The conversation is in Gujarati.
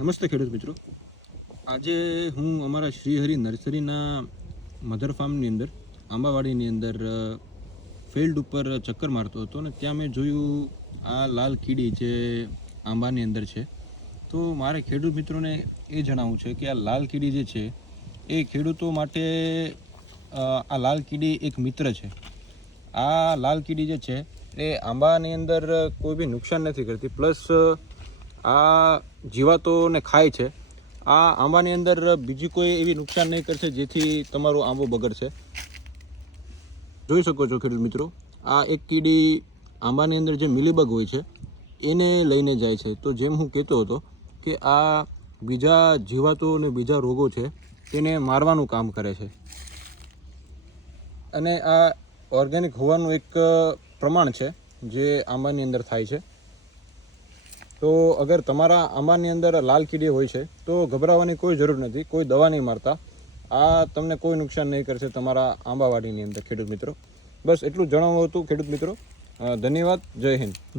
નમસ્તે ખેડૂત મિત્રો, આજે હું અમારા શ્રીહરિ નર્સરીના મધર ફાર્મની અંદર આંબાવાડીની અંદર ફિલ્ડ ઉપર ચક્કર મારતો હતો અને ત્યાં મેં જોયું આ લાલ કીડી જે આંબાની અંદર છે. તો મારે ખેડૂત મિત્રોને એ જણાવવું છે કે આ લાલ કીડી જે છે એ ખેડૂતો માટે આ લાલ કીડી એક મિત્ર છે. આ લાલ કીડી જે છે એ આંબાની અંદર કોઈ બી નુકસાન નથી કરતી, પ્લસ આ જીવાતોને ખાય છે. આ આંબાની અંદર બીજી કોઈ એવી નુકસાન નહીં કરશે જેથી તમારો આંબો બગડશે. જોઈ શકો છો ખેડૂત મિત્રો, આ એક કીડી આંબાની અંદર જે મિલીબગ હોય છે એને લઈને જાય છે. તો જેમ હું કહેતો હતો કે આ બીજા જીવાતો અને બીજા રોગો છે તેને મારવાનું કામ કરે છે. અને આ ઓર્ગેનિક હોવાનું એક પ્રમાણ છે જે આંબાની અંદર થાય છે. તો અગર તમારા આંબાની અંદર લાલ કીડી હોય છે તો ગભરાવાની કોઈ જરૂર નથી, કોઈ દવા નહીં મારતા. આ તમને કોઈ નુકસાન નહીં કરશે તમારા આંબાવાડીની અંદર ખેડૂત મિત્રો. બસ એટલું જ જણાવવું હતું ખેડૂત મિત્રો. ધન્યવાદ. જય હિન્દ.